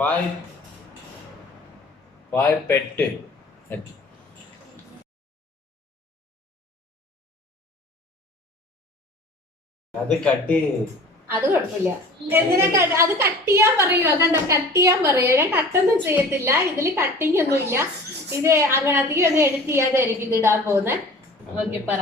five pet. അത് cut അത് കുഴപ്പമില്ല. എന്തിനാ അത് കട്ട് ചെയ്യാൻ പറയുമോ? കണ്ടോ, കട്ട് ചെയ്യാൻ പറയുമോ? ഞാൻ കട്ടൊന്നും ചെയ്യത്തില്ല, ഇതില് കട്ടിങ് ഒന്നും ഇല്ല. ഇത് അങ്ങനെ അധികം ഒന്നും എഡിറ്റ് ചെയ്യാതായിരിക്കും ഇത് ഇടാൻ പോകുന്നത്. ഓക്കെ, പറ.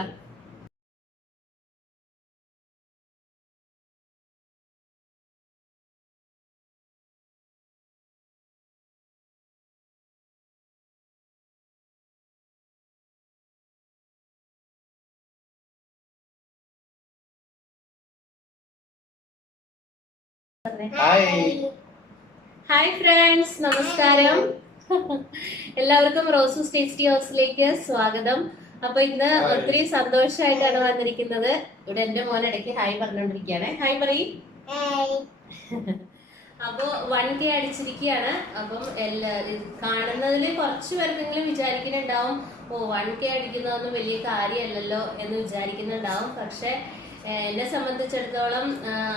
ഹായ് ഫ്രണ്ട്സ്, നമസ്കാരം. എല്ലാവർക്കും റോസൂസ് ടേസ്റ്റി ഹൗസിലേക്ക് സ്വാഗതം. അപ്പൊ ഇന്ന് ഒത്തിരി സന്തോഷമായിട്ടാണ് വന്നിരിക്കുന്നത്. ഇവിടെ എന്റെ മോൻ ഇടയ്ക്ക് ഹായ് പറഞ്ഞോണ്ടിരിക്കുകയാണ്. ഹായ് പറയ്. അപ്പൊ 1K അടിച്ചിരിക്കുകയാണ്. അപ്പം കാണുന്നതില് കുറച്ചു പേർക്കെങ്കിലും വിചാരിക്കുന്നുണ്ടാവും, ഓ 1K അടിക്കുന്നതൊന്നും വലിയ കാര്യമല്ലല്ലോ എന്ന് വിചാരിക്കുന്നുണ്ടാവും. പക്ഷെ എന്നെ സംബന്ധിച്ചിടത്തോളം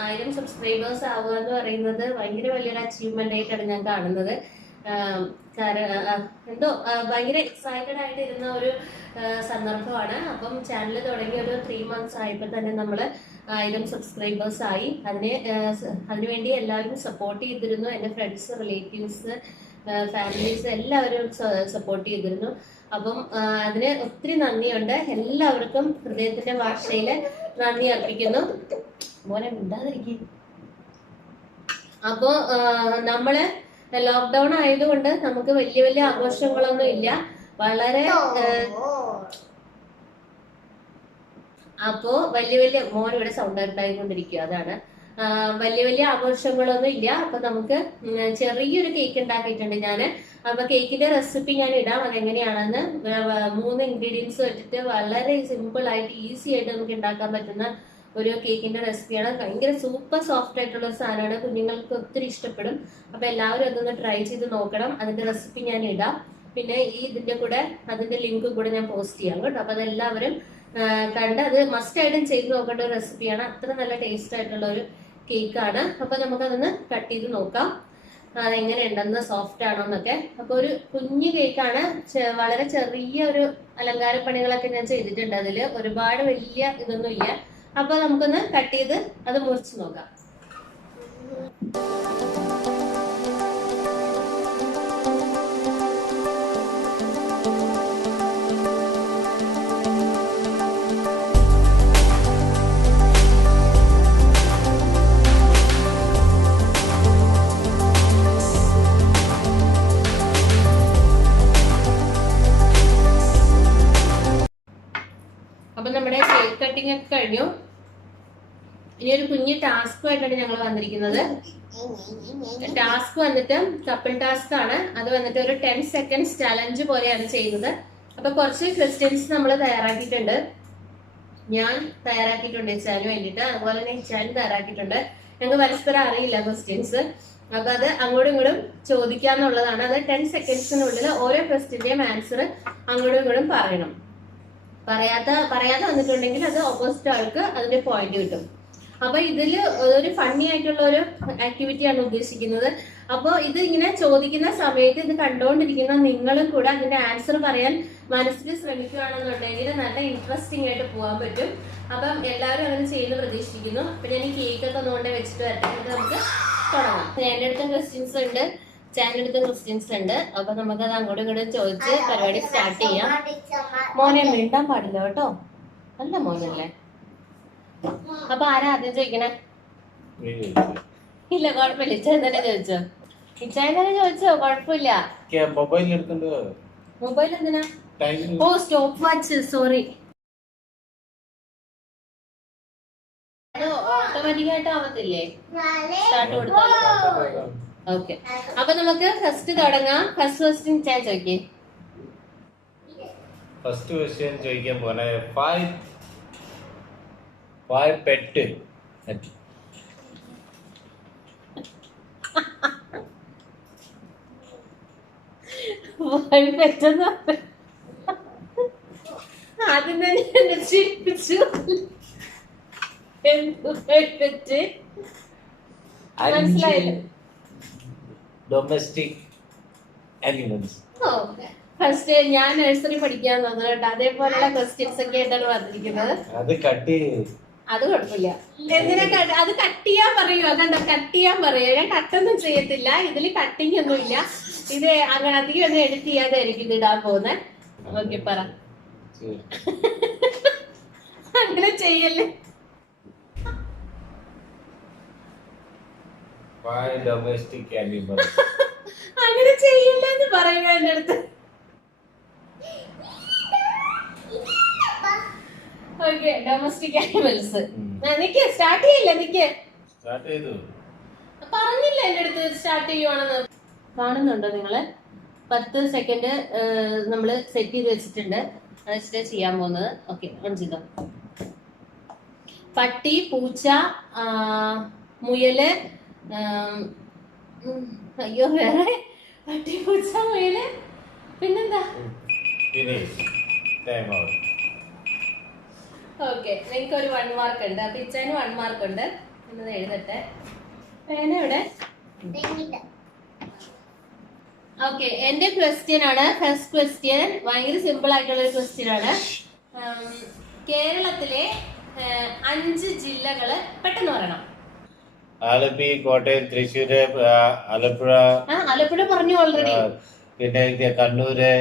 1000 സബ്സ്ക്രൈബേഴ്സ് ആവുക എന്ന് പറയുന്നത് ഭയങ്കര വലിയൊരു അച്ചീവ്മെന്റ് ആയിട്ടാണ് ഞാൻ കാണുന്നത്. എന്തോ ഭയങ്കര എക്സൈറ്റഡ് ആയിട്ട് ഇരുന്ന ഒരു സന്ദർഭമാണ്. അപ്പം ചാനൽ തുടങ്ങി ഒരു 3 months ആയപ്പോൾ തന്നെ നമ്മൾ 1000 സബ്സ്ക്രൈബേഴ്സ് ആയി. അതിനുവേണ്ടി എല്ലാവരും സപ്പോർട്ട് ചെയ്തിരുന്നു. എൻ്റെ ഫ്രണ്ട്സ്, റിലേറ്റീവ്സ്, ഫാമിലീസ് എല്ലാവരും സപ്പോർട്ട് ചെയ്തിരുന്നു. അപ്പം അതിന് ഒത്തിരി നന്ദിയുണ്ട്. എല്ലാവർക്കും ഹൃദയത്തിന്റെ ഭാഷയില് നന്ദി അർപ്പിക്കുന്നു. മോനെ മിണ്ടാതിരിക്കും. അപ്പോ നമ്മള് ലോക്ക്ഡൌൺ ആയതുകൊണ്ട് നമുക്ക് വലിയ വലിയ ആഘോഷങ്ങളൊന്നും ഇല്ല. വളരെ അപ്പോ വലിയ മോൻ ഇവിടെ സൗണ്ട് ഉണ്ടായിക്കൊണ്ടിരിക്കുക. അതാണ്, വലിയ വലിയ ആഘോഷങ്ങളൊന്നും ഇല്ല. അപ്പൊ നമുക്ക് ചെറിയൊരു കേക്ക് ഉണ്ടാക്കിയിട്ടുണ്ട് ഞാന്. അപ്പൊ കേക്കിന്റെ റെസിപ്പി ഞാൻ ഇടാം, അതെങ്ങനെയാണെന്ന്. 3 ഇൻഗ്രീഡിയൻസ് വെച്ചിട്ട് വളരെ സിമ്പിൾ ആയിട്ട് ഈസി ആയിട്ട് നമുക്ക് ഉണ്ടാക്കാൻ പറ്റുന്ന ഒരു കേക്കിന്റെ റെസിപ്പിയാണ്. ഭയങ്കര സൂപ്പർ സോഫ്റ്റ് ആയിട്ടുള്ള ഒരു സാധനമാണ്. കുഞ്ഞുങ്ങൾക്ക് ഒത്തിരി ഇഷ്ടപ്പെടും. അപ്പൊ എല്ലാവരും അതൊന്ന് ട്രൈ ചെയ്ത് നോക്കണം. അതിന്റെ റെസിപ്പി ഞാൻ ഇടാം. പിന്നെ ഇതിന്റെ കൂടെ അതിന്റെ ലിങ്ക് കൂടെ ഞാൻ പോസ്റ്റ് ചെയ്യാം കേട്ടോ. അപ്പൊ അതെല്ലാവരും കണ്ട് അത് മസ്റ്റ് ആയിട്ടും ചെയ്ത് നോക്കേണ്ട ഒരു റെസിപ്പിയാണ്. അത്ര നല്ല ടേസ്റ്റ് ആയിട്ടുള്ള ഒരു കേക്കാണ്. അപ്പൊ നമുക്കതൊന്ന് കട്ട് ചെയ്ത് നോക്കാം അതെങ്ങനെ ഉണ്ടെന്ന്, സോഫ്റ്റ് ആണോ എന്നൊക്കെ. അപ്പൊ ഒരു കുഞ്ഞു കേക്കാണ്, വളരെ ചെറിയ ഒരു അലങ്കാര പണികളൊക്കെ ഞാൻ ചെയ്തിട്ടുണ്ട്. അതില് ഒരുപാട് വലിയ ഇതൊന്നും ഇല്ല. അപ്പൊ നമുക്കൊന്ന് കട്ട് ചെയ്ത് അത് മുറിച്ച് നോക്കാം. അപ്പൊ നമ്മുടെ കേക്ക് കട്ടിംഗ് ഒക്കെ കഴിഞ്ഞു. ഇനി ഒരു കുഞ്ഞു ടാസ്കുമായിട്ടാണ് ഞങ്ങൾ വന്നിരിക്കുന്നത്. ടാസ്ക് വന്നിട്ട് കപ്പിൾ ടാസ്ക് ആണ്. അത് വന്നിട്ട് ഒരു 10 seconds ചലഞ്ച് പോലെയാണ് ചെയ്യുന്നത്. അപ്പൊ കുറച്ച് ക്വസ്റ്റ്യൻസ് നമ്മൾ തയ്യാറാക്കിയിട്ടുണ്ട്. ഞാൻ തയ്യാറാക്കിയിട്ടുണ്ട് ഇച്ചാന് വേണ്ടിയിട്ട്, അതുപോലെ തന്നെ ഇച്ചാനും തയ്യാറാക്കിയിട്ടുണ്ട്. ഞങ്ങൾക്ക് പരസ്പരം അറിയില്ല ക്വസ്റ്റ്യൻസ്. അപ്പൊ അത് അങ്ങോട്ടും ഇങ്ങോട്ടും ചോദിക്കാന്നുള്ളതാണ്. അത് 10 secondsനുള്ളിൽ ഓരോ ക്വസ്റ്റ്യന്റെയും ആൻസർ അങ്ങോട്ടും ഇങ്ങോട്ടും പറയണം. പറയാതെ വന്നിട്ടുണ്ടെങ്കിൽ അത് ഓപ്പോസിറ്റ് ആൾക്ക് അതിന്റെ പോയിന്റ് കിട്ടും. അപ്പൊ ഇതില് ഒരു ഫണ്ണി ആയിട്ടുള്ള ഒരു ആക്ടിവിറ്റിയാണ് ഉദ്ദേശിക്കുന്നത്. അപ്പോൾ ഇത് ഇങ്ങനെ ചോദിക്കുന്ന സമയത്ത് ഇത് കണ്ടുകൊണ്ടിരിക്കുന്ന നിങ്ങളും കൂടെ അതിന്റെ ആൻസർ പറയാൻ മനസ്സിൽ ശ്രമിക്കുകയാണെന്നുണ്ടെങ്കിൽ നല്ല ഇൻട്രസ്റ്റിംഗ് ആയിട്ട് പോകാൻ പറ്റും. അപ്പം എല്ലാവരും അങ്ങനെ ചെയ്യുന്ന പ്രതീക്ഷിക്കുന്നു. അപ്പൊ ഞാൻ ഈ കേക്കൊക്കെ ഒന്നുകൊണ്ട് വെച്ചിട്ട് വരട്ടെ, നമുക്ക് തുടങ്ങാം. എൻ്റെ അടുത്തും ക്വസ്റ്റ്യൻസ് ഉണ്ട്, ചാനലിന്റെ അടുത്തും ക്വസ്റ്റ്യൻസ് ഉണ്ട്. അപ്പൊ നമുക്കത് അങ്ങോട്ടും ഇങ്ങോട്ടും ചോദിച്ച് പരിപാടി സ്റ്റാർട്ട് ചെയ്യാം. മോനെ മിണ്ടാൻ പാടില്ല കേട്ടോ, നല്ല മോനല്ലേ. അപ്പൊ ആരാ ആദ്യം ചോദിക്കണേ? ഇല്ല കുഴപ്പമില്ല, ഇച്ചാൻ തന്നെ ചോദിച്ചോ. ഇച്ചാൻ തന്നെ ചോദിച്ചോ, കുഴപ്പമില്ല. മൊബൈൽ എന്തിനാ? ഓ, സ്റ്റോപ്പ് വാച്ച്, സോറി. അത് ഓട്ടോമാറ്റിക് ആയിട്ട് ആവത്തില്ലേ സ്റ്റാർട്ട് കൊടുത്താൽ? ഓക്കെ, അപ്പൊ നമുക്ക് ഫസ്റ്റ് തുടങ്ങാം. ഫസ്റ്റ് ക്വസ്റ്റ്യൻ ഞാൻ ചോദിക്കേ. ഫസ്റ്റ് ക്വസ്റ്റ്യൻ ചോദിക്കാൻ പോലെ 5 പെറ്റ്. ആദ്യം തന്നെ എന്നെ ചിരിപ്പിച്ചു. മനസ്സിലായില്ല. Domestic animals. ഫസ്റ്റ് ഞാൻ നഴ്സറി പഠിക്കാൻ തോന്നുന്നു കേട്ടോ. അതേപോലെയുള്ള ക്വസ്റ്റ്യൻസ് ഒക്കെ ആയിട്ടാണ് വന്നിരിക്കുന്നത്. അത് കട്ട് അത് കുഴപ്പമില്ല. എന്തിനാ അത് കട്ട് ചെയ്യാൻ പറയുക? കണ്ടോ, കട്ട് ചെയ്യാൻ പറയുക. ഞാൻ കട്ടൊന്നും ചെയ്യത്തില്ല, ഇതിൽ കട്ടിങ് ഒന്നും ഇല്ല. ഇത് അങ്ങനെ അധികം ഒന്നും എഡിറ്റ് ചെയ്യാതായിരിക്കും ഇത് ഇടാൻ പോകുന്നത്. ഓക്കെ, പറ. അങ്ങനെ ചെയ്യല്ലേ. Domestic animals. അങ്ങനെ ചെയ്യല്ലേ എന്ന് പറയുക എന്റെ അടുത്ത്. Okay, domestic animals. നിക്ക്, സ്റ്റാർട്ട് ചെയ്യില്ല. നിക്ക്, സ്റ്റാർട്ട് ചെയ്തു. പറഞ്ഞില്ല എന്റെ അടുത്ത് സ്റ്റാർട്ട് ചെയ്യുവാണെന്ന്. കാണുന്നുണ്ടോ നിങ്ങള്? 10 സെക്കൻഡ് നമ്മള് സെറ്റ് ചെയ്ത് വെച്ചിട്ടുണ്ട്. അത് വെച്ചിട്ട് ചെയ്യാൻ പോകുന്നത്. ഓക്കെ, ഓൺ ചെയ്തോ. പട്ടി, പൂച്ച, മുയല്, അയ്യോ വേറെ പട്ടി, പൂച്ച, മുയല്, പിന്നെന്താ? ഓക്കെ, നിങ്ങൾക്ക് ഒരു 1 മാർക്ക് ഉണ്ട്. അപ്പൊ ഇച്ചാന് 1 മാർക്ക് ഉണ്ട്. എന്നത് എഴുതട്ടെ. പേന എവിടെ? ഓക്കെ, എന്റെ ക്വസ്റ്റ്യൻ ആണ്. ഫസ്റ്റ് ക്വസ്റ്റ്യൻ ഭയങ്കര സിമ്പിൾ ആയിട്ടുള്ള ഒരു ക്വസ്റ്റ്യൻ ആണ്. കേരളത്തിലെ 5 ജില്ലകള് പെട്ടെന്ന് പറയണം. ആലപ്പി, കോട്ടയം, തൃശ്ശൂര്, ആലപ്പുഴ. ആലപ്പുഴ പറഞ്ഞു ഓൾറെഡി. പിന്നെ കണ്ണൂര്,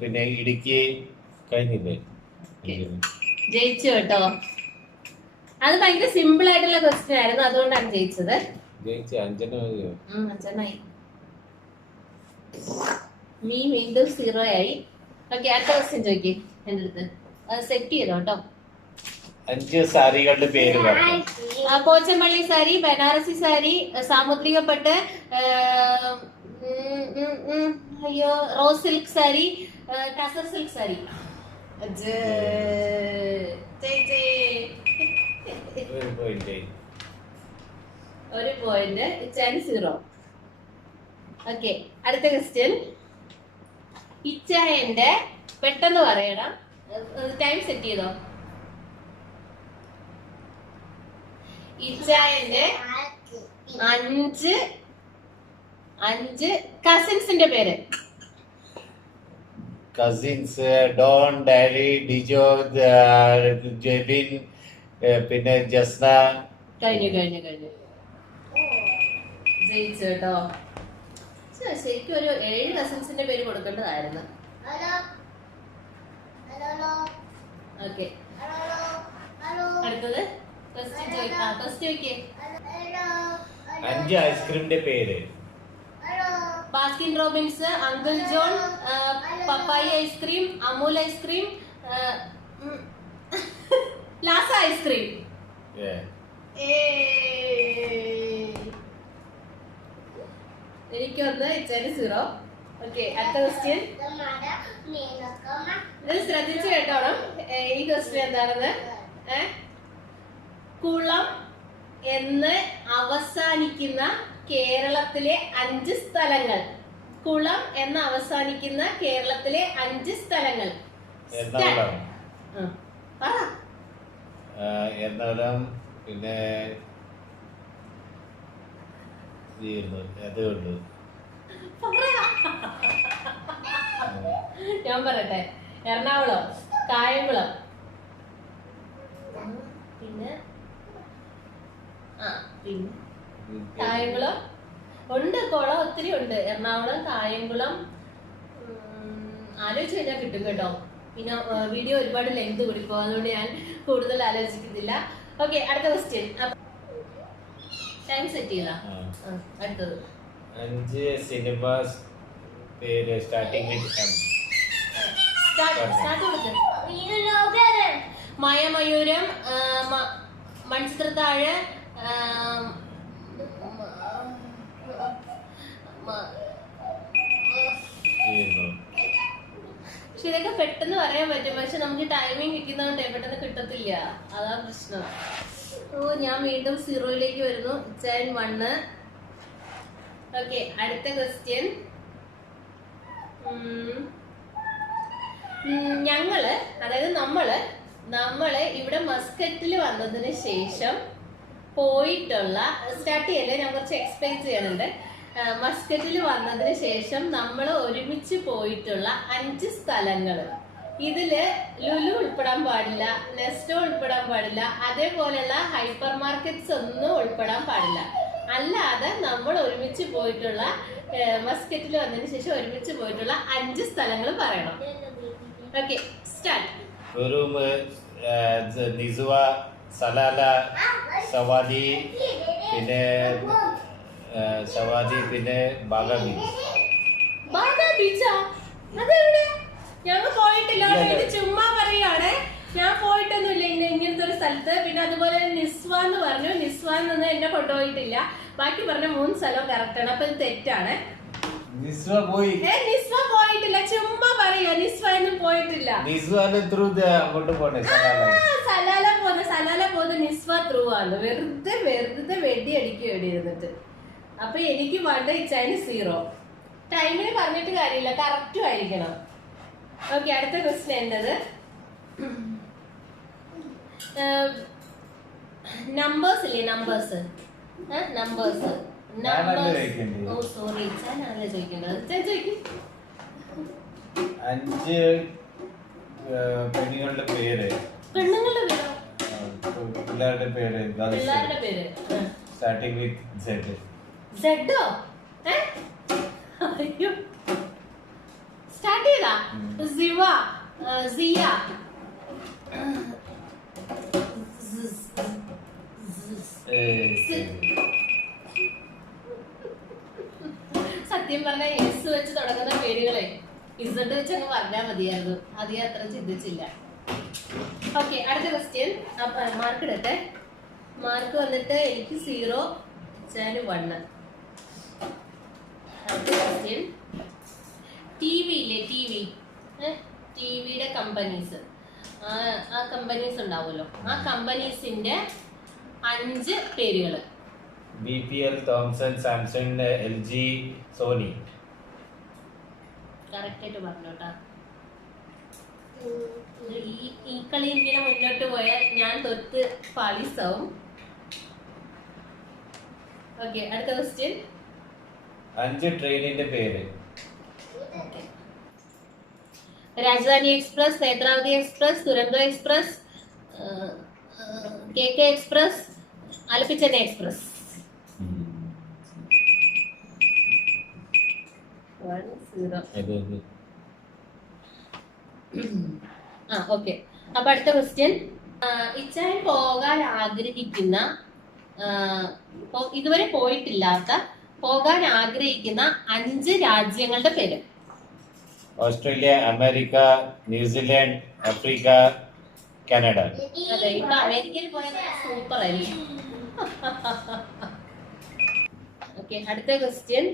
പിന്നെ ഇടുക്കി. കഴിഞ്ഞില്ലേ? ജയിച്ചു കേട്ടോ. അത് ഭയങ്കര സിമ്പിൾ ആയിട്ടുള്ള ക്വസ്റ്റ്യൻ ആയിരുന്നു, അതുകൊണ്ടാണ് ജയിച്ചത്. അഞ്ചെണ്ണായി. മീ വീണ്ടും 0 ആയി. ഓക്കെ, അടുത്ത ക്വസ്റ്റ്യൻ ചോദിക്കേ എന്റെ അടുത്ത്. അത് സെറ്റ് ചെയ്തോ കേട്ടോ. 5 സാരികളുടെ പേര് പറഞ്ഞു. പോച്ചമ്പള്ളി സാരി, ബനാറസി സാരി, സാമുദ്രിക പട്ട്, അയ്യോ rose silk sari, tussar silk sari. ഒരു പോയിന്റ്. 0. ഓക്കെ, അടുത്ത ക്വസ്റ്റ്യൻ. ഇച്ചായന്റെ പെട്ടെന്ന് പറയണം. ടൈം സെറ്റ് ചെയ്തോ. ഇച്ചായന്റെ 5 കസിൻസിന്റെ പേര്. കസിൻസ്: ഡോൺ, ഡാലി, ഡിജോ, ജെബിൻ, പിന്നെ ജസ്ന. കഴിഞ്ഞു. ജയിച്ചു കേട്ടോ. ശരിക്കും ഒരു 7 കസിൻസിന്റെ പേര് കൊടുക്കേണ്ടതായിരുന്നു. ഓക്കെ, അടുത്തത് 5 ഐസ്ക്രീമിന്റെ പേര്. Baskin Robbins, Uncle John, Pappai ice cream, Amul ice cream, Lazza ice cream. എനിക്കൊന്ന്, ഇച്ചാന് 0. ഓക്കെ, അടുത്ത ക്വസ്റ്റ്യൻ. ഇത് ശ്രദ്ധിച്ചു കേട്ടോണം. ഈ ക്വസ്റ്റ്യൻ എന്താണെന്ന്. കുളം എന്ന് അവസാനിക്കുന്ന കേരളത്തിലെ 5 സ്ഥലങ്ങൾ. കുളം എന്ന് അവസാനിക്കുന്ന കേരളത്തിലെ 5 സ്ഥലങ്ങൾ. എറണാകുളം, പിന്നെ അതുകൊണ്ട് ഞാൻ പറയട്ടെ. എറണാകുളം, കായംകുളം, പിന്നെ കായംകുളം ഉണ്ട്. കുളം ഒത്തിരി ഉണ്ട്. എറണാകുളം, കായംകുളം. ആലോചിച്ച് കഴിഞ്ഞാൽ കിട്ടും കേട്ടോ. പിന്നെ വീഡിയോ ഒരുപാട് ലെങ്ത് പിടിക്കും, അതുകൊണ്ട് ഞാൻ കൂടുതൽ ആലോചിക്കുന്നില്ല. ഓക്കെ, അടുത്ത ക്വസ്റ്റ്യൻ. ടൈം സെറ്റ് ചെയ്താ. അടുത്തത് 5 സിനിമാസ് പേര് സ്റ്റാർട്ടിംഗ് വിത്ത് എം. മായമയൂരം, മൺചിത്രത്താഴ്, പക്ഷെ ഇതൊക്കെ പെട്ടെന്ന് പറയാൻ പറ്റും. പക്ഷെ നമുക്ക് ടൈമിംഗ് കിട്ടുന്നതുകൊണ്ട് പെട്ടെന്ന് കിട്ടത്തില്ല. അതാ പ്രശ്നം. ഞാൻ വീണ്ടും 0യിലേക്ക് വരുന്നു. ഇച്ചാൻ 1. ഓക്കെ, അടുത്ത ക്വസ്റ്റ്യൻ. ഞങ്ങള്, അതായത് നമ്മള് ഇവിടെ മസ്കറ്റിൽ വന്നതിന് ശേഷം പോയിട്ടുള്ള, സ്റ്റാർട്ട് ചെയ്യല്ലേ, ഞാൻ കുറച്ച് എക്സ്പ്ലെയിൻ ചെയ്യണുണ്ട്. മസ്കറ്റിൽ വന്നതിന് ശേഷം നമ്മൾ ഒരുമിച്ച് പോയിട്ടുള്ള 5 സ്ഥലങ്ങൾ. ഇതില് ലുലു ഉൾപ്പെടാൻ പാടില്ല, നെസ്റ്റോ ഉൾപ്പെടാൻ പാടില്ല, അതേപോലെയുള്ള ഹൈപ്പർ മാർക്കറ്റ്സ് ഒന്നും ഉൾപ്പെടാൻ പാടില്ല. അല്ലാതെ നമ്മൾ ഒരുമിച്ച് പോയിട്ടുള്ള മസ്കറ്റിൽ വന്നതിന് ശേഷം ഒരുമിച്ച് പോയിട്ടുള്ള 5 സ്ഥലങ്ങൾ പറയണം. Okay, start. Nizwa, Salalah, Sawadi, പിന്നെ ബാഗ ബീച്ച്. ബാഗ ബീച്ചാ? അതെവിടെ? ഞങ്ങൾ പോയിട്ടില്ല. ഇത് ചുമ്മാ പറയാണ്, ഞാൻ പോയിട്ടൊന്നുമില്ല ഇങ്ങനത്തെ ഒരു സ്ഥലത്ത്. പിന്നെ അതുപോലെ നിസ്വ എന്ന് പറഞ്ഞു. നിസ്വാന്നൊന്നും എന്നെ കൊണ്ടുപോയിട്ടില്ല. ബാക്കി പറഞ്ഞ 3 സ്ഥലവും കറക്റ്റ് ആണ്. അപ്പൊ ഇത് തെറ്റാണ്. നിസ്വ പോയിട്ടില്ല, ചുമ്മാ പറയാ. നിസ്വ ഒന്നും പോയിട്ടില്ല. സലാല പോകുന്ന നിസ്വ ത്രൂ ആണ്. വെറുതെ വെടി അടിക്കും എവിടെ ഇരുന്നിട്ട്. അപ്പൊ എനിക്ക് 1, ഇച്ചാന് 0. ടൈമിന് പറഞ്ഞിട്ട് കാര്യമില്ല, കറക്റ്റും ആയിരിക്കണം. ഓക്കെ, അടുത്ത ക്വസ്റ്റ്യൻ എന്റത്. നമ്പേഴ്സ് ഇല്ലേ? നമ്പേഴ്സ്. ഓ സോറി, ഇച്ചാനാണല്ലോ ചോദിക്കേണ്ടത്. ഇച്ചാൻ ചോദിക്കും. 5 പെണ്ണുങ്ങളുടെ പേര്. പിള്ളേരുടെ പേര്. Starting with Z. സെഡോ? അയ്യോ, സ്റ്റാർട്ട് ചെയ്താ? സിവ, സിയ, സത്യം പറഞ്ഞ എസ് വെച്ച് തുടങ്ങുന്ന പേരുകളെ ഇസഡ് വെച്ച് അങ്ങ് പറഞ്ഞാൽ മതിയായിരുന്നു. അത് ഞാൻ അത്ര ചിന്തിച്ചില്ല. ഓക്കെ, അടുത്ത ക്വസ്റ്റ്യൻ. മാർക്ക് ഇടട്ടെ. മാർക്ക് വന്നിട്ട് എനിക്ക് 0, ഇച്ചാന് 1. അടുത്ത ക്വസ്റ്റ്യൻ. TV ഇല്ലേ? ടിവിയുടെ കമ്പനീസ്. ആ കമ്പനീസ് ഉണ്ടാവുമല്ലോ, ആ കമ്പനീസിന്റെ 5 പേരുകൾ. BPL, Thomson, Samsung, LG, Sony. Correct ആയിട്ട് പറഞ്ഞോട്ടാ. ഈ കളി ഇങ്ങനെ മുന്നോട്ട് പോയാൽ ഞാൻ തൊട്ട് പാളീസാവും. ഓക്കെ, അടുത്ത ക്വസ്റ്റ്യൻ. 5 ട്രെയിനിന്റെ പേര്. Rajdhani express, Netravati express, Duronto express, KK express, ആലപ്പിച്ചെന്നൈ express. 1, 0. Okay, അപ്പൊ അടുത്ത ക്വസ്റ്റ്യൻ. ഇച്ചാൻ പോകാൻ ആഗ്രഹിക്കുന്ന, ഇതുവരെ പോയിട്ടില്ലാത്ത, പോകാൻ ആഗ്രഹിക്കുന്ന 5 രാജ്യങ്ങളുടെ പേര്. Australia, America, New Zealand, Africa, Canada. അതെ, ഇപ്പൊ അമേരിക്കയിൽ പോയത് സൂപ്പർ ആയിരിക്കും. ഓക്കെ, അടുത്ത ക്വസ്റ്റ്യൻ.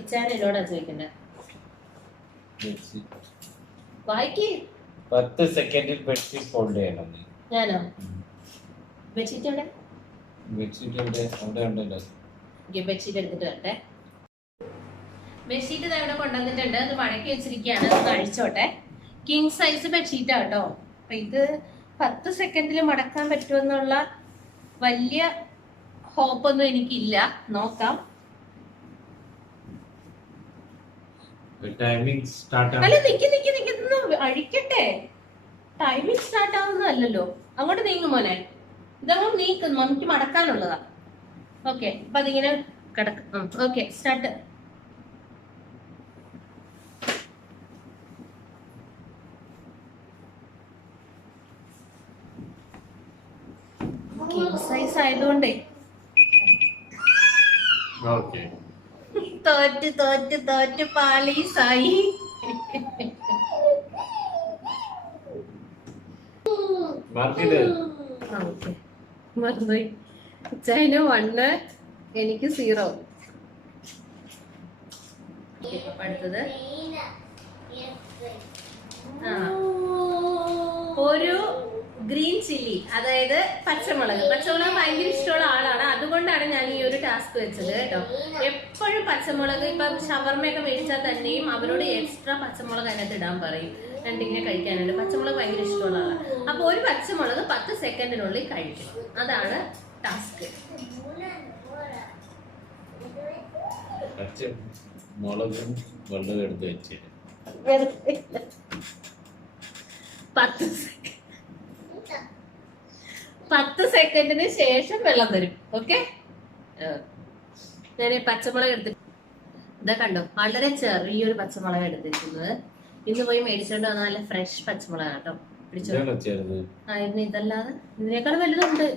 ഇച്ചാൻ എന്നോടാ ചോദിക്കണ്ടേ? വായിക്ക്. 10 സെക്കൻഡിൽ ബെഡ്ഷീറ്റ് ഫോൾഡ് ചെയ്യണം. ഞാനോ? ബെഡ്ഷീറ്റ് എവിടെ? ബെഡ്ഷീറ്റ് അവിടെ ഉണ്ടല്ലോ. ബെഡ്ഷീറ്റ് എടുത്തിട്ട് വരട്ടെ. ബെഡ്ഷീറ്റ് ഇവിടെ കൊണ്ടുവന്നിട്ടുണ്ട്. അത് മടക്കി വെച്ചിരിക്കുകയാണ്. അത് അഴിച്ചോട്ടെ. കിങ് സൈസ് ബെഡ്ഷീറ്റാ കേട്ടോ. അപ്പൊ ഇത് 10 സെക്കൻഡിൽ മടക്കാൻ പറ്റുമെന്നുള്ള വലിയ ഹോപ്പൊന്നും എനിക്കില്ല. നോക്കാം. അല്ല, നിക്ക് അഴിക്കട്ടെ. Timing start ആവുന്നതല്ലോ. അങ്ങോട്ട് നീങ്ങും മോനെ. ഇതങ്ങോട്ട് നീക്കും, നമുക്ക് മടക്കാനുള്ളതാ. ഓക്കെ, അപ്പൊ അതിങ്ങനെ കിടക്കും. Okay, start. കിങ് സൈസ് ആയതുകൊണ്ടേ തോറ്റ് പാളീസായി. മറന്നുപോയി. ചൈന 1, എനിക്ക് 0. അടുത്തത്. ഒരു ഗ്രീൻ ചില്ലി, അതായത് പച്ചമുളക്. പച്ചമുളക് ഭയങ്കര ഇഷ്ടമുള്ള ആളാണ്. അതുകൊണ്ടാണ് ഞാൻ ഈ ഒരു ടാസ്ക് വെച്ചത് കേട്ടോ. എപ്പോഴും പച്ചമുളക്, ഇപ്പൊ ഷവർമയൊക്കെ മേടിച്ചാൽ തന്നെയും അവരോട് എക്സ്ട്രാ പച്ചമുളക് അതിനകത്ത് ഇടാൻ പറയും. രണ്ടിങ്ങനെ കഴിക്കാനുണ്ട്. പച്ചമുളക് ഭയങ്കര ഇഷ്ടമുള്ള ആളാണ്. അപ്പൊ ഒരു പച്ചമുളക് 10 സെക്കൻഡിനുള്ളിൽ കഴിക്കണം. അതാണ് ടാസ്ക്. പച്ച മുളകും വെള്ളം എടുത്ത് വെച്ച് 10 സെക്കൻഡിന് ശേഷം വെള്ളം തരും. ഓക്കെ, ഞാൻ പച്ചമുളക് എടുത്ത് ഇതാ കണ്ടോ, വളരെ ചെറിയൊരു പച്ചമുളക് എടുത്തിരിക്കുന്നത്. ഇന്ന് പോയി മേടിച്ചോണ്ട് വന്ന നല്ല ഫ്രഷ് പച്ചമുളക് കേട്ടോ. പിടിച്ചോ. ആയിരുന്നു, ഇതല്ലാതെ ഇതിനേക്കാൾ വലുതുണ്ട്.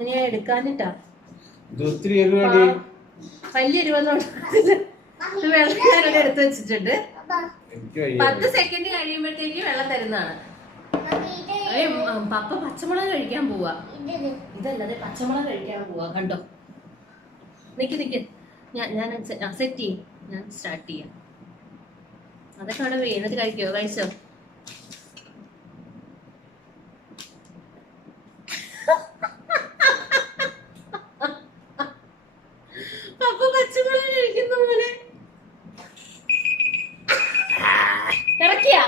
ഇനി ഞാൻ എടുക്കാനിട്ടാ വലിയ എരിവൊന്നും വെള്ളം ഞാനിവിടെ എടുത്ത് വെച്ചിട്ടുണ്ട്. 10 സെക്കൻഡ് കഴിയുമ്പോഴത്തേക്ക് വെള്ളം തരുന്നതാണ്. പപ്പ പച്ചമുളക് കഴിക്കാൻ പോവാ. ഇതല്ലാതെ പച്ചമുളക് കഴിക്കാൻ പോവാ. കണ്ടോ, നിക്ക് ഞാൻ സെറ്റ് ചെയ്യും. ഞാൻ സ്റ്റാർട്ട് ചെയ്യാം. അതൊക്കെ അവിടെ വീണത് കഴിക്കോ? കഴിച്ചോ? പപ്പ പച്ചമുളക് കഴിക്കുന്ന പോലെ ഇറക്കിയാ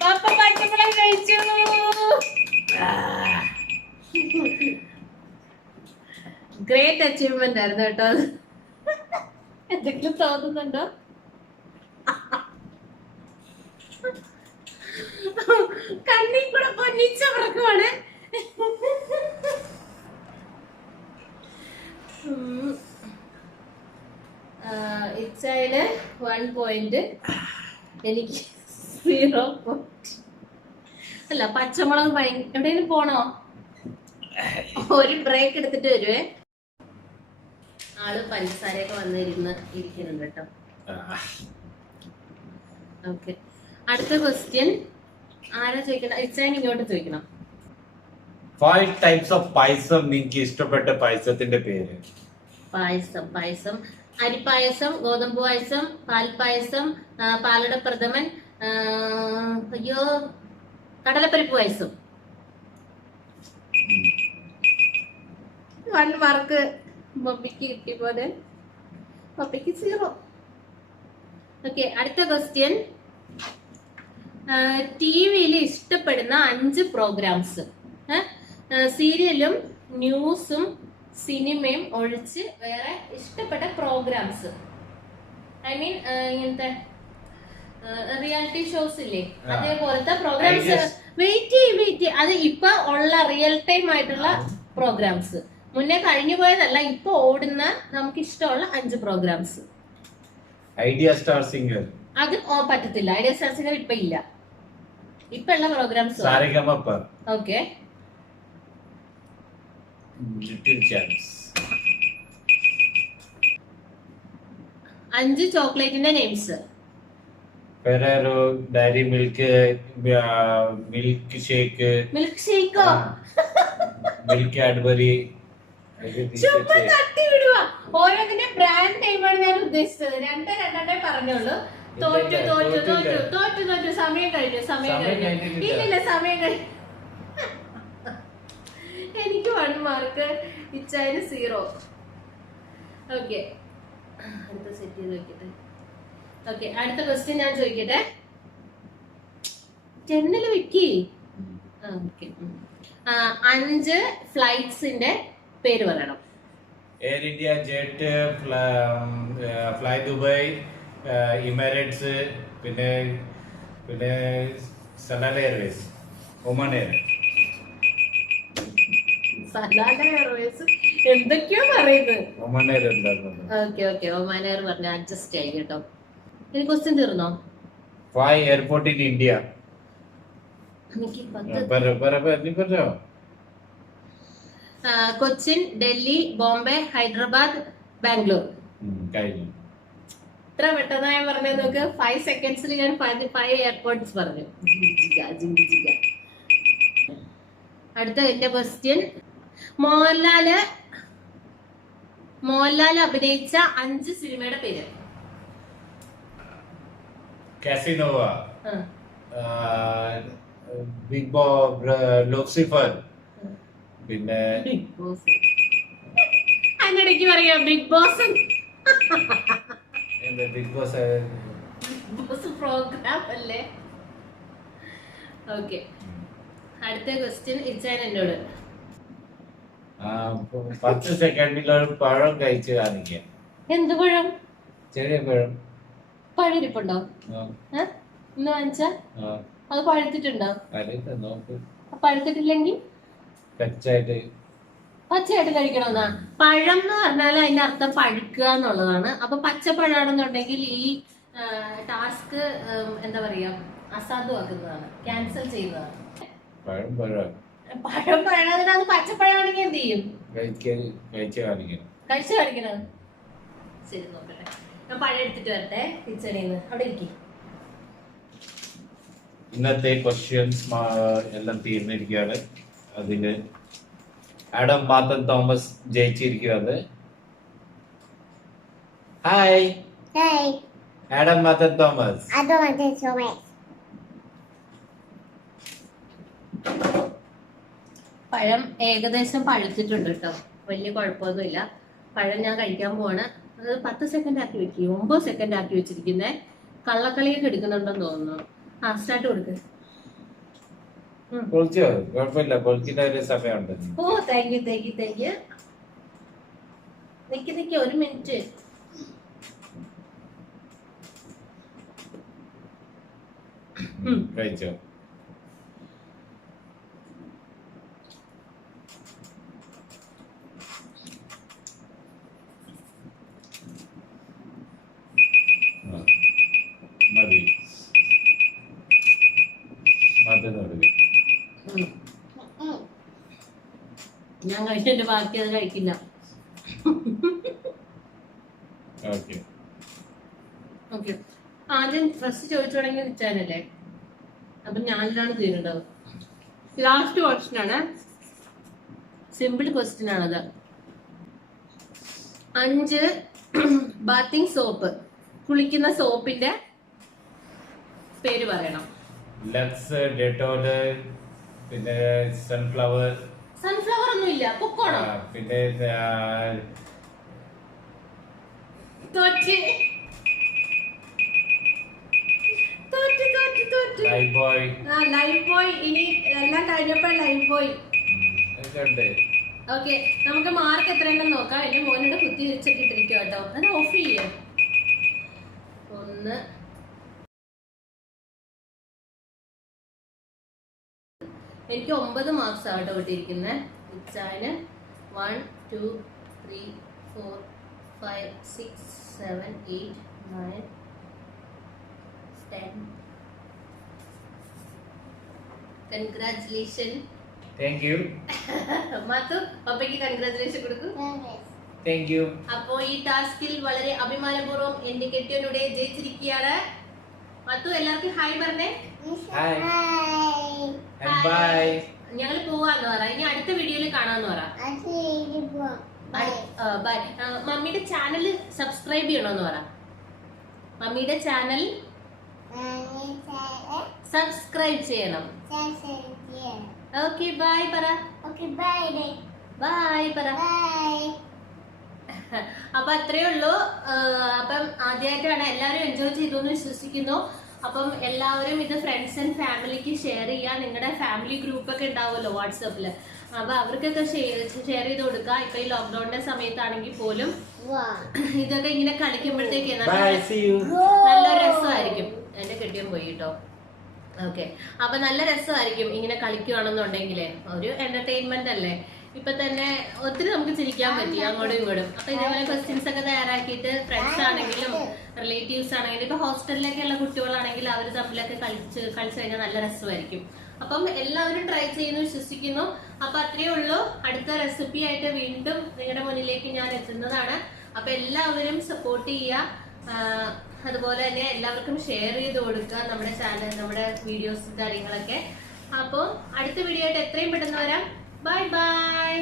പപ്പ പച്ചമുളക് കഴിച്ചു. ഗ്രേറ്റ് അച്ചീവ്മെന്റ് ആയിരുന്നു കേട്ടോ. എന്തെങ്കിലും തോന്നുന്നുണ്ടോ? കണ്ണി കൂടെ പൊന്നിച്ച പറക്കുവാണ്. ഇച്ചായിന് 1 പോയിന്റ്, എനിക്ക് 0 പോയിന്റ്. അല്ല, പച്ചമുളക് എവിടെയെങ്കിലും പോണോ? ഒരു ബ്രേക്ക് എടുത്തിട്ട് വരുവേ. ആള് പഞ്ചസാരയൊക്കെ ഇരിക്കുന്നുണ്ട് കേട്ടോ. ഓക്കെ, അടുത്ത ക്വസ്റ്റ്യൻ ആരാ ചോദിക്കണം? ഇച്ചാൻ ഇങ്ങോട്ട് ചോദിക്കണം. 5 ടൈപ്സ് ഓഫ് പായസം. നിങ്ങൾക്ക് ഇഷ്ടപ്പെട്ട പായസത്തിന്റെ പേര്? പായസം അരിപ്പായസം, ഗോതമ്പ് പായസം, പാൽപ്പായസം, പാലട പ്രഥമൻ, കടലപ്പരിപ്പ് പായസം. 1 മാർക്ക് ബൊബിക്ക് കിട്ടിയ പോലെ. ബൊബിക്ക് 0. ഓക്കെ, അടുത്ത ക്വസ്റ്റ്യൻ. ടിവിയിൽ ഇഷ്ടപ്പെടുന്ന 5 പ്രോഗ്രാംസ്. സീരിയലും ന്യൂസും സിനിമയും ഒഴിച്ച് വേറെ ഇഷ്ടപ്പെട്ട പ്രോഗ്രാംസ്. ഐ മീൻ ഇങ്ങനത്തെ റിയാലിറ്റി ഷോസ് ഇല്ലേ, അതേപോലത്തെ പ്രോഗ്രാംസ്. വെയിറ്റ് അത് ഇപ്പൊ ഉള്ള റിയൽ ടൈം ആയിട്ടുള്ള പ്രോഗ്രാംസ്. മുന്നേ കഴിഞ്ഞു പോയതല്ല, ഇപ്പൊ ഓടുന്ന നമുക്ക് ഇഷ്ടമുള്ള 5 പ്രോഗ്രാംസ്. ഐഡിയ സ്റ്റാർ സിംഗർ അത് പറ്റത്തില്ല. ഐഡിയ സ്റ്റാർ സിംഗർ ഇപ്പൊ ഇല്ല. ഇപ്പൊ ഉള്ള പ്രോഗ്രാംസ്. Okay, little chance. 5 ചോക്ലേറ്റിന്റെ names. Ferrero, dairy milk, milkshake, milk Cadbury. ചുമ്മാ തട്ടി വിടുക. ഓരോന്നിന്റെ ബ്രാൻഡ് നെയിമാണ് ഞാൻ ഉദ്ദേശിച്ചത്. രണ്ടേ പറഞ്ഞോളൂ. തോറ്റു. സമയം കഴിഞ്ഞു. ഇല്ലില്ല, സമയം കഴിഞ്ഞു. എനിക്ക് 1 മാർക്ക്, ഇച്ചായന് 0. ഓക്കെ, അടുത്ത സെറ്റ് ചെയ്ത് വെക്കട്ടെ. ഓക്കെ, അടുത്ത ക്വസ്റ്റ്യൻ ഞാൻ ചോദിക്കട്ടെ. 10 വെക്കി. 5 ഫ്ലൈറ്റ്സിന്റെ പേര് പറയണം. Air India, Jet, Fly Dubai, Emirates, പിന്നെ Salalah airways, Oman Air. Salalah airways എന്തൊക്കെയോ പറയുന്നത്. ഒമാൻ എയർ ഉണ്ടായിരുന്നു. ഓക്കെ, ഒമാൻ എയർ പറഞ്ഞ അഡ്ജസ്റ്റ് ആയി കേട്ടോ. ഇനി ക്വസ്റ്റ്യൻ തീർന്നോ? 5 എയർപോർട്ട് ഇൻ ഇന്ത്യ. പറഞ്ഞോ. കൊച്ചിൻ, ഡൽഹി, ബോംബെ, ഹൈദരാബാദ്, ബാംഗ്ലൂർ. കഴിഞ്ഞു. ഇത്ര പെട്ടെന്ന് ഞാൻ പറഞ്ഞത് നോക്ക്. 5 സെക്കൻഡ്സിൽ ഞാൻ 5 എയർപോർട്ട്സ് പറഞ്ഞു. അടുത്ത എന്റെ ക്വസ്റ്റ്യൻ. മോഹൻലാൽ അഭിനയിച്ച 5 സിനിമയുടെ പേര്. കാസിനോവ, ബിഗ് ബോസ്, ലൂസിഫർ, പിന്നെ അതിനിടയ്ക്ക് പറയാം Big Boss. Big Boss programme അല്ലേ? ഓക്കെ, അടുത്ത ക്വസ്റ്റ്യൻ ഇച്ചാൻ എന്നോട്. 10 സെക്കൻഡിൽ ഒരു പഴം കഴിച്ച് കാണിക്കാം. എന്ത് പഴം? ചെറിയ പഴം. പഴരിപ്പുണ്ടോ? ഇന്ന് വാങ്ങിച്ച അത് പഴുത്തിട്ടുണ്ടോ? നോക്ക്. പഴുത്തിട്ടില്ലെങ്കിൽ പച്ചയായിട്ട് കഴിക്കണമെന്നാ. പഴം എന്ന് പറഞ്ഞാൽ അതിന്റെ അർത്ഥം പഴുക്കുക എന്നുള്ളതാണ്. അപ്പൊ പച്ചപ്പഴാണെന്നുണ്ടെങ്കിൽ ഈ ടാസ്ക് എന്താ പറയാ അസാധുവാക്കുന്നതാണ്, ക്യാൻസൽ ചെയ്യുന്നതാണ്. പഴം പഴം പച്ചപ്പഴമാണെങ്കിൽ എന്ത് ചെയ്യും? കഴിച്ചു കാണിക്കണം. ശരി, നോക്കട്ടെ. ഞാൻ പഴം എടുത്തിട്ട് വരട്ടെ കിച്ചണിന്ന്. അവിടെ ഇരിക്കും. ഇന്നത്തെ ക്വസ്റ്റ്യൻസ് എല്ലാം തീർന്നിരിക്കുകയാണ്. അതില് ആഡം മാത്തൻ തോമസ് ജയിച്ചിരിക്കുകയാണ്. Hi Adam Mathan Thomas. പഴം ഏകദേശം പഴുത്തിട്ടുണ്ട് കേട്ടോ, വലിയ കുഴപ്പമൊന്നുമില്ല. പഴം ഞാൻ കഴിക്കാൻ പോവാണ്. അത് 10 സെക്കൻഡ് ആക്കി വെക്കും, 9 സെക്കൻഡ് ആക്കി വെച്ചിരിക്കുന്നേ. കള്ളക്കളിയൊക്കെ എടുക്കുന്നുണ്ടെന്ന് തോന്നുന്നു. സ്റ്റാർട്ട് കൊടുക്ക്. കുഴപ്പമില്ല, പൊളിക്കുന്ന ഒരു സമയമുണ്ട്. ഓ താങ്ക് യു. Nick 1 minute. കഴിച്ചോ? മതി. ഞാൻ കഴിച്ചതിന്റെ ബാക്കി അത് കഴിക്കില്ല. ഓക്കെ, ആദ്യം ഫസ്റ്റ് ചോദിച്ചു തുടങ്ങിയ നിച്ചാനല്ലേ, അപ്പൊ ഞാനിതാണ് തീരുണ്ടാവും. ലാസ്റ്റ് ക്വസ്റ്റ്യൻ ആണ്, സിമ്പിൾ ക്വസ്റ്റ്യൻ ആണത്. 5 ബാത്തിങ് സോപ്പ്, കുളിക്കുന്ന സോപ്പിന്റെ പേര് പറയണം. ലക്സ്, ഡെറ്റോള്, പിന്നെ സൺഫ്ലവർ ഒന്നും ഇല്ല, പൊക്കോണം. പിന്നെ ലൈഫ് ബോയ്. ഇനി എല്ലാം കഴിഞ്ഞപ്പോ ലൈഫ് ബോയ്. ഓക്കെ, നമുക്ക് മാർക്ക് എത്രയുണ്ടെന്ന് നോക്കാം. എന്റെ മോനോട് കുത്തി വെച്ചൊക്കെ ഇട്ടിരിക്കും കേട്ടോ. അത് ഓഫ് ചെയ്യാം. 1 എനിക്ക് 9 മാർക്സ് ആട്ടോ കിട്ടിയിരിക്കുന്നത്. ഇച്ചാന് 1 2 3 4 5 6 7 8 9 10. കൺഗ്രാറ്റുലേഷൻ. Thank you. മാത്തു പപ്പയ്ക്ക് കൺഗ്രാറ്റുലേഷൻ കൊടുക്കും. Thank you. അപ്പോ ഈ ടാസ്കിൽ വളരെ അഭിമാനപൂർവ്വം എന്റെ കെട്ടിയവനുടെ ജയിച്ചിരിക്കുകയാണ്. മാത്തു എല്ലാവർക്കും ഹായ് പറഞ്ഞേ. ബൈ. ഞങ്ങൾ പോവാന്ന് പറ. ഇനി അടുത്ത വീഡിയോയിൽ കാണാന്ന് പറ. ബൈ. മമ്മിയുടെ ചാനൽ സബ്സ്ക്രൈബ് ചെയ്യണോന്ന് പറ. മമ്മിയുടെ ചാനൽ സബ്സ്ക്രൈബ് ചെയ്യണം. ഓക്കെ ബൈ പറ. ബൈ പറ. അപ്പൊ അത്രേ ഉള്ളൂ. അപ്പം ആദ്യമായിട്ടാണ്, എല്ലാവരും എൻജോയ് ചെയ്തു എന്ന് വിശ്വസിക്കുന്നു. അപ്പം എല്ലാവരും ഇത് ഫ്രണ്ട്സ് ആൻഡ് ഫാമിലിക്ക് ഷെയർ ചെയ്യാം. നിങ്ങളുടെ ഫാമിലി ഗ്രൂപ്പ് ഒക്കെ ഉണ്ടാവുമല്ലോ വാട്സപ്പില്, അപ്പൊ അവർക്കൊക്കെ ഷെയർ ചെയ്ത് കൊടുക്കുക. ഇപ്പൊ ഈ ലോക്ക്ഡൌണിന്റെ സമയത്താണെങ്കിൽ പോലും ഇതൊക്കെ ഇങ്ങനെ കളിക്കുമ്പോഴത്തേക്ക് നല്ല രസമായിരിക്കും. എന്റെ കെട്ടിയും പോയി കേട്ടോ. ഓക്കെ, അപ്പൊ നല്ല രസമായിരിക്കും ഇങ്ങനെ കളിക്കുകയാണെന്നുണ്ടെങ്കിലേ. ഒരു എന്റർടൈൻമെന്റ് അല്ലേ. ഇപ്പൊ തന്നെ ഒത്തിരി നമുക്ക് ചിരിക്കാൻ പറ്റി അങ്ങോട്ടും ഇങ്ങോട്ടും. അപ്പൊ ഇതേപോലെ ക്വസ്റ്റ്യൻസ് ഒക്കെ തയ്യാറാക്കിയിട്ട് ഫ്രണ്ട്സ് ആണെങ്കിലും റിലേറ്റീവ്സ് ആണെങ്കിലും ഇപ്പൊ ഹോസ്റ്റലിലൊക്കെ ഉള്ള കുട്ടികളാണെങ്കിൽ അവർ തമ്മിലൊക്കെ കളിച്ചു കഴിഞ്ഞാൽ നല്ല രസമായിരിക്കും. അപ്പം എല്ലാവരും ട്രൈ ചെയ്യുന്നു വിശ്വസിക്കുന്നു. അപ്പൊ അത്രയേ ഉള്ളൂ. അടുത്ത റെസിപ്പി ആയിട്ട് വീണ്ടും നിങ്ങളുടെ മുന്നിലേക്ക് ഞാൻ എത്തുന്നതാണ്. അപ്പൊ എല്ലാവരും സപ്പോർട്ട് ചെയ്യുക. അതുപോലെ തന്നെ എല്ലാവർക്കും ഷെയർ ചെയ്ത് കൊടുക്കുക നമ്മുടെ ചാനൽ, നമ്മുടെ വീഡിയോസ് കാര്യങ്ങളൊക്കെ. അപ്പോൾ അടുത്ത വീഡിയോ ആയിട്ട് എത്രയും പെട്ടെന്ന് വരാം. Bye bye.